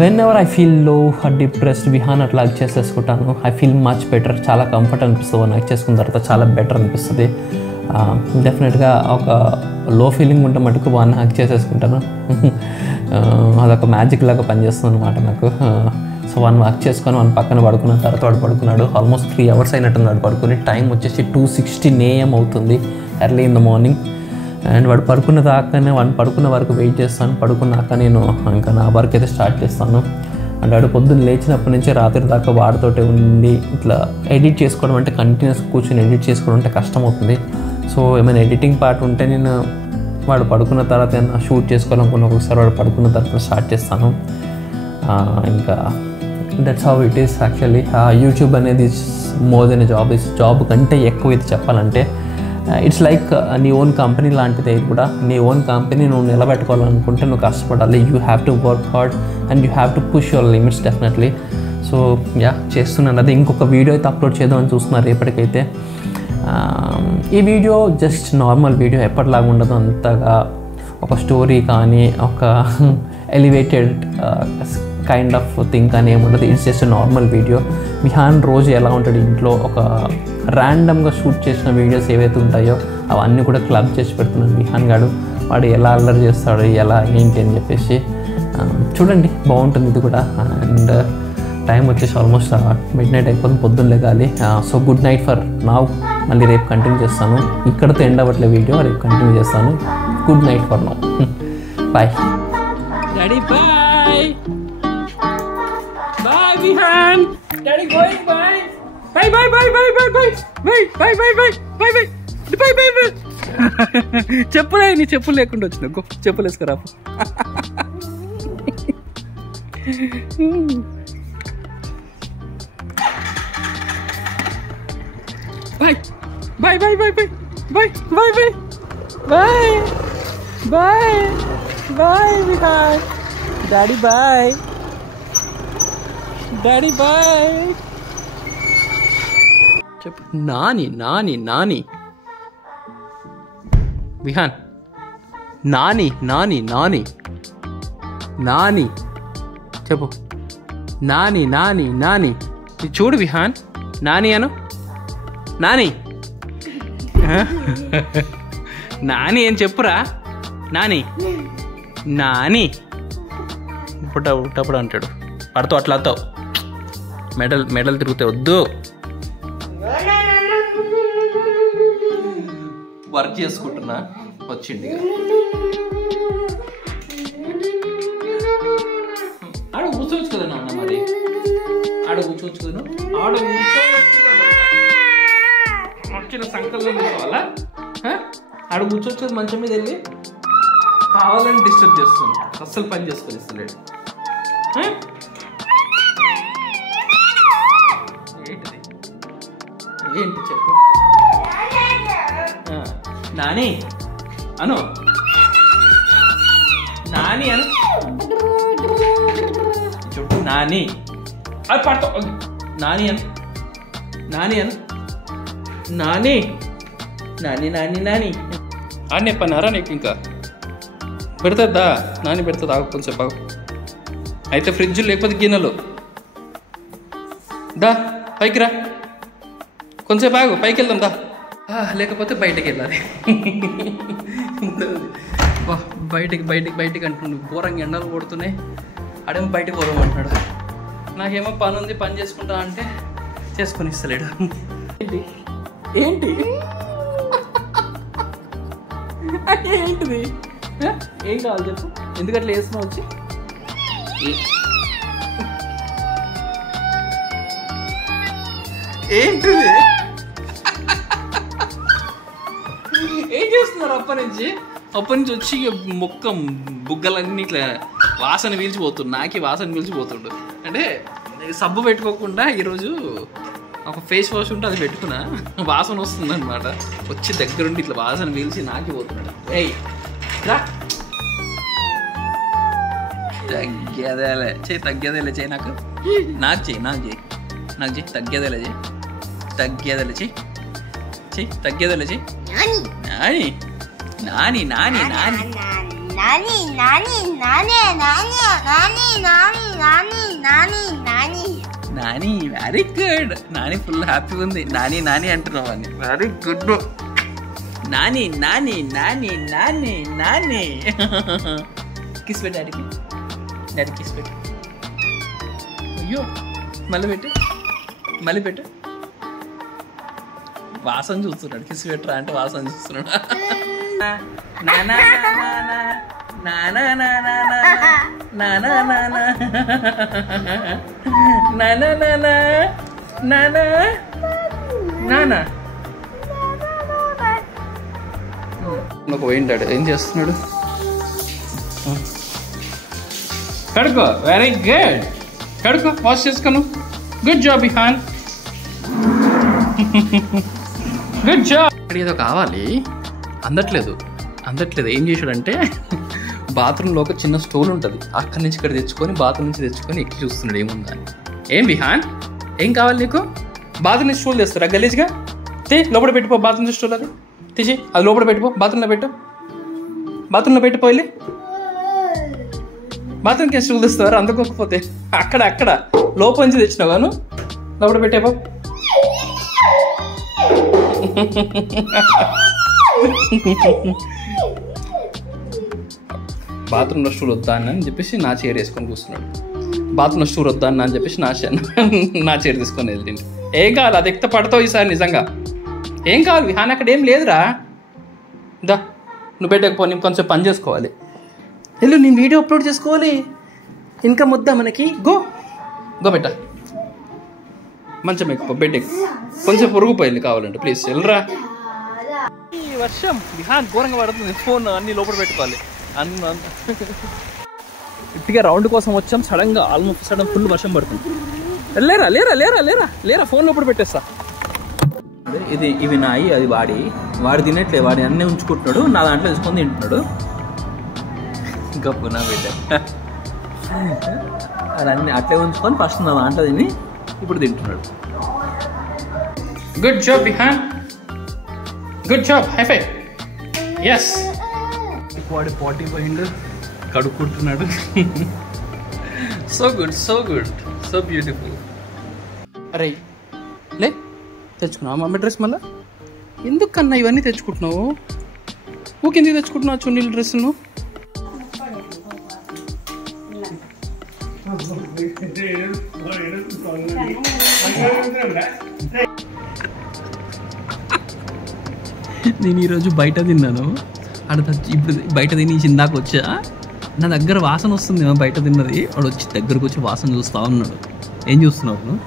When ever I feel low depressed Vihan అట్లా hug చేసేసుకుంటాను. I feel much better, చాలా comfort అనిపిస్తుంది. హగ్ చేసుకున్న తర్వాత చాలా బెటర్ అనిపిస్తుంది. డెఫినెట్గా ఒక లో ఫీలింగ్ ఉంటే మటుకు వాడిని హగ్ చేసేసుకుంటాను. అదొక మ్యాజిక్ లాగా పనిచేస్తుంది అనమాట నాకు. సో వాడిని హగ్ చేసుకొని వాడిని పక్కన పడుకున్న తర్వాత వాడు పడుకున్నాడు. ఆల్మోస్ట్ 3 hours అయినట్టున్నాడు పడుకుని. టైం వచ్చేసి 2:16 AM అవుతుంది, early in the morning. And వాడు పడుకున్న దాకానే వాడిని పడుకున్న వరకు వెయిట్ చేస్తాను. పడుకున్నాక నేను ఇంకా నా వర్క్ అయితే స్టార్ట్ చేస్తాను. అండ్ వాడు పొద్దున్న లేచినప్పటి నుంచి రాత్రి దాకా వాడితోటే ఉండి ఇట్లా ఎడిట్ చేసుకోవడం అంటే కంటిన్యూస్ కూర్చొని ఎడిట్ చేసుకోవడం అంటే కష్టం అవుతుంది. సో ఏమైనా ఎడిటింగ్ పార్ట్ ఉంటే నేను వాడు పడుకున్న తర్వాత ఏమైనా షూట్ చేసుకోవాలనుకున్న ఒకసారి వాడు పడుకున్న తర్వాత స్టార్ట్ చేస్తాను. ఇంకా that's how it is actually. YouTube అనేది మోర్ దెన్ జాబ్. జాబ్ కంటే ఎక్కువ ఇది చెప్పాలంటే. ఇట్స్ లైక్ నీ ఓన్ కంపెనీ లాంటిది. ఇది కూడా నీ ఓన్ కంపెనీ నువ్వు నిలబెట్టుకోవాలనుకుంటే నువ్వు కష్టపడాలి. You have to work hard and you have to push your limits definitely. So చేస్తున్నాను. అదే ఇంకొక వీడియో అయితే అప్లోడ్ చేద్దామని చూస్తున్నారు రేపటికైతే. ఈ వీడియో జస్ట్ నార్మల్ వీడియో, ఎప్పటిలాగా ఉండదు. అంతగా ఒక స్టోరీ కానీ ఒక ఎలివేటెడ్ కైండ్ ఆఫ్ థింగ్ కానీ ఏముండదు. It's just normal video. Vihaan రోజు ఎలా ఉంటాడు ఇంట్లో, ఒక ర్యాండమ్గా షూట్ చేసిన వీడియోస్ ఏవైతే ఉంటాయో అవన్నీ కూడా క్లబ్ చేసి పెడుతున్నాను. విహాన్ గాడు వాడు ఎలా అల్లరి చేస్తాడు, ఎలా ఏంటి అని చెప్పేసి చూడండి, బాగుంటుంది ఇది కూడా. అండ్ టైం వచ్చేసి ఆల్మోస్ట్ మిడ్నైట్ అయిపోతుంది, పొద్దున్న లేగాలి. So good night for now. మళ్ళీ రేపు కంటిన్యూ చేస్తాను. ఇక్కడతో ఎండ్ అవ్వట్లే వీడియో, రేపు కంటిన్యూ చేస్తాను. Good night for now. Bye daddy. Bye bye Vihan. Daddy going. Bye bye bye bye bye bye bye bye bye bye bye bye bye bye bye. చెప్పులే, నీ చెప్పులు లేకుండా వచ్చిన చెప్పులు వేసుకురా. Bye bye bye bye bye bye bye bye bye bye bye Vihan. Daddy bye. Daddy bye చెప్పు. నాని నాని నాని విహాన్. నాని నాని నాని నాని చెప్పు. నాని నాని నాని. చూడు విహాన్, నాని అను. నాని నాని అని చెప్పురా. నాని నాని. పుట్టప్పుడు అంటాడు. పడతావు అట్లా అవుతావు. మెడల్ తిరుగుతాయి. వద్దు, వర్క్ చేసుకుంటున్నా. వచ్చింది ఆడ కూర్చోవచ్చు కదా నాన్న. మరి ఆడ కూర్చోవచ్చు కదా. ఆడ వచ్చిన సంకల్పం కూర్చోవాలా? ఆడ కూర్చోవచ్చు కదా మంచం మీద వెళ్ళి. కావాలని డిస్టర్బ్ చేస్తుంది. అస్సలు పని చేసుకొని ఇస్తలేడు. ఏంటి చెప్పు. నాని అను. నాని అను. చుట్టూ నాని. అది పడతావు. నాని అను. నాని అను. నాని నాని నాని నాని అని చెప్పన్నారా నీకు? ఇంకా పెడతా నాని పెడతా. ఆగు కొంచెంసేపు ఆగు. అయితే ఫ్రిడ్జ్ లేకపోతే గిన్నెలు. దా పైకి రా, కొంచెంసేపు ఆగు. పైకి వెళ్దాం దా. లేకపోతే బయటకు వెళ్ళాలి. బయటికి అంటుండు. ఘోరంగా ఎండలు కొడుతున్నాయి. ఆడేమో బయటకు పోదాం అంటున్నాడు. నాకేమో పని ఉంది, పని చేసుకుంటా అంటే చేసుకొని ఇస్తలేడు. ఏంటి ఏంటి ఏంటిది? ఏం కావాలి చెప్పు. ఎందుకట్లా వేస్తున్నావు వచ్చి? ఏంటిది? ఏం చేస్తున్నారు? అప్పటి నుంచి వచ్చి మొక్క బుగ్గలన్నీ ఇట్లా వాసన పీల్చిపోతుండు. నాకే వాసన పీల్చిపోతుండు. అంటే సబ్బు పెట్టుకోకుండా ఈరోజు ఒక ఫేస్ వాష్ ఉంటే అది పెట్టుకున్నా, వాసన వస్తుంది అనమాట. వచ్చి దగ్గరుండి ఇట్లా వాసన పీల్చి నాకి పోతున్నాడు. ఏయ్ రా. తగ్గేదేలే చెయ్యి, తగ్గేదేలే చెయ్యి. నాకు చెయ్యి తగ్గేదేలే చెయ్యి. తగ్గేదేలే చెయ్యి. Nani Nani Nani Nani Nani very good. Nani full happy ఉంది. నాని నాని అంటున్నావు అని. Very good Nani Nani Nani Nani Nani. Kiss పెట్టు డాడీకి. డాడీ కిస్ పెట్టు. అయ్యో మళ్ళీ పెట్టు, మళ్ళీ పెట్టు. వాసన చూస్తున్నాడు. కిస్ పెట్టరా అంటే వాసన చూస్తున్నాడు. నానా నానా నానా నానా నానా నానా నానా. నాకు పోయింటాడు. ఏం చేస్తున్నాడు? కడుకో. Very good. కడుకో, వాష్ చేసుకోను. Good job Vihan, good job. ఏదో కావాలి, అందట్లేదు. ఏం చేశాడంటే బాత్రూంలో ఒక చిన్న స్టూల్ ఉంటుంది, అక్కడి నుంచి ఇక్కడ తెచ్చుకొని బాత్రూమ్ నుంచి తెచ్చుకొని ఎక్కి చూస్తున్నాడు ఏముందా అని. ఏం విహాన్, ఏం కావాలి నీకు? బాత్రూమ్ నుంచి స్టూల్ తెస్తారా గలీజ్గా? లోపల పెట్టిపో బాత్రూమ్ నుంచి స్టూల్. అది తీసి అది లోపల పెట్టిపో. బాత్రూంలో పెట్టు, బాత్రూంలో పెట్టిపో. వెళ్ళి బాత్రూమ్కి స్టూల్ తెస్తారా? అందుకోకపోతే అక్కడ లోపల నుంచి తెచ్చినావా నువ్వు? లోపల పెట్టేపో. బాత్రూంలో స్టూల్ వద్దా అని చెప్పేసి నా చైర్ వేసుకొని కూర్చున్నాడు. బాత్రూంలో స్టూల్ వద్దా అని చెప్పేసి నా చైర్ తీసుకొని వెళ్ళింది. ఏం కావాలి? అది ఎక్కితే పడతావు ఈసారి నిజంగా. ఏం కావాలి విహాన్? అక్కడ ఏం లేదురా. దా నువ్వు పెట్టకపో, నేను కొంచెం పని చేసుకోవాలి. వెళ్ళు, నేను వీడియో అప్లోడ్ చేసుకోవాలి. ఇంకా ముద్దా మనకి. గో పెట్ట. మంచం ఎక్కువ, బెడ్ ఎక్కువ, కొంచెం పొరుగుపోయింది కావాలంటే ప్లీజ్ వెళ్ళరా. ఈ వర్షం విహాన్ ఘోరంగా పడుతుంది. ఫోన్ అన్ని లోపల పెట్టుకోవాలి. ఇట్టుగా రౌండ్ కోసం వచ్చాం. సడన్గా ఆల్మోస్ట్ ఫుల్ వర్షం పడుతుంది. లేరా లేరా లేరా లేరా లేరా, ఫోన్ లోపల పెట్టేస్తా. ఇవి నాయి, అది వాడి తినట్లేదు. వాడి అన్నీ ఉంచుకుంటున్నాడు, నా దాంట్లో తీసుకొని తింటున్నాడు. గప్పు నా బిడ్డ. అది అన్నీ అట్లే ఉంచుకొని ఫస్ట్ నా దాంట్లో తిని ఇప్పుడు తింటున్నాడు. Good job Vihan, good job. High five. Yes. వాడి పార్టీ పోయిండు, కడుక్కుంటున్నాడు. So good, so good, so beautiful. అరే లే, తెచ్చుకున్నావు మమ్మీ డ్రెస్ మళ్ళా? ఎందుకన్నా ఇవన్నీ తెచ్చుకుంటున్నావు? ఊకెందుకు తెచ్చుకుంటున్నావు చున్నీల డ్రెస్సును? నేను ఈరోజు బయట తిన్నాను. ఇప్పుడు బయట తిని ఇందాక వచ్చా, నా దగ్గర వాసన వస్తుంది బయట తిన్నది. వాడు వచ్చి దగ్గరకు వచ్చి వాసన చూస్తూ ఉన్నాడు. ఏం చూస్తున్నావు నువ్వు?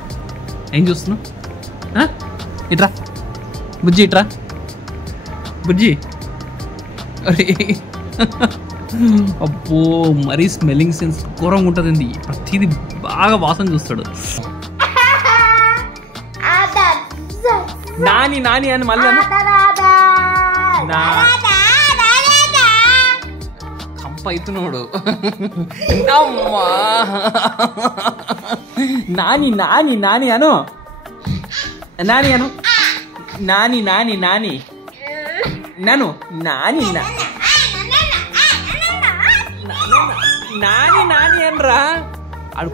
ఏం చూస్తున్నావు? ఇట్రా బుజ్జి, ఇట్రా బుజ్జి. అరే అబ్బో, మరీ స్మెల్లింగ్ సెన్స్ ఘోరంగా ఉంటుంది. ప్రతిదీ బాగా వాసన చూస్తాడు. నాని నాని అని మళ్ళీ కంప అవుతున్నాడు. నాని నాని నాని అను, నాని అను, నాని నాని నాని నన్ను నాని నాని నాని అనరా. అడు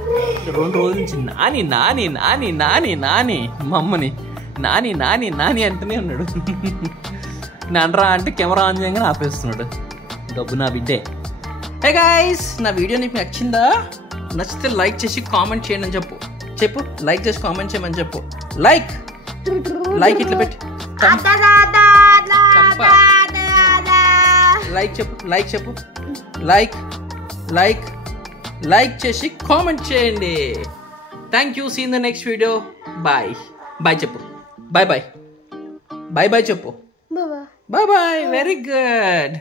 2 రోజుల నుంచి నాని నాని నాని నాని నాని మమ్మని నాని నాని నాని అంటూనే ఉన్నాడు. నన్రా అంటే కెమెరా ఆన్ చేయగానే ఆపేస్తున్నాడు. డబ్బు నా బిడ్డే. హే గైస్, నా వీడియో నీకు నచ్చిందా? నచ్చితే లైక్ చేసి కామెంట్ చేయండి అని చెప్పు. లైక్ చేసి కామెంట్ చేయమని చెప్పు. లైక్ ఇట్లా పెట్టి లైక్ చెప్పు. లైక్ చేసి కామెంట్ చేయండి. Thank you. See in the next video. Bye చెప్పు. బాయ్ చెప్పు. బాయ్. Very good.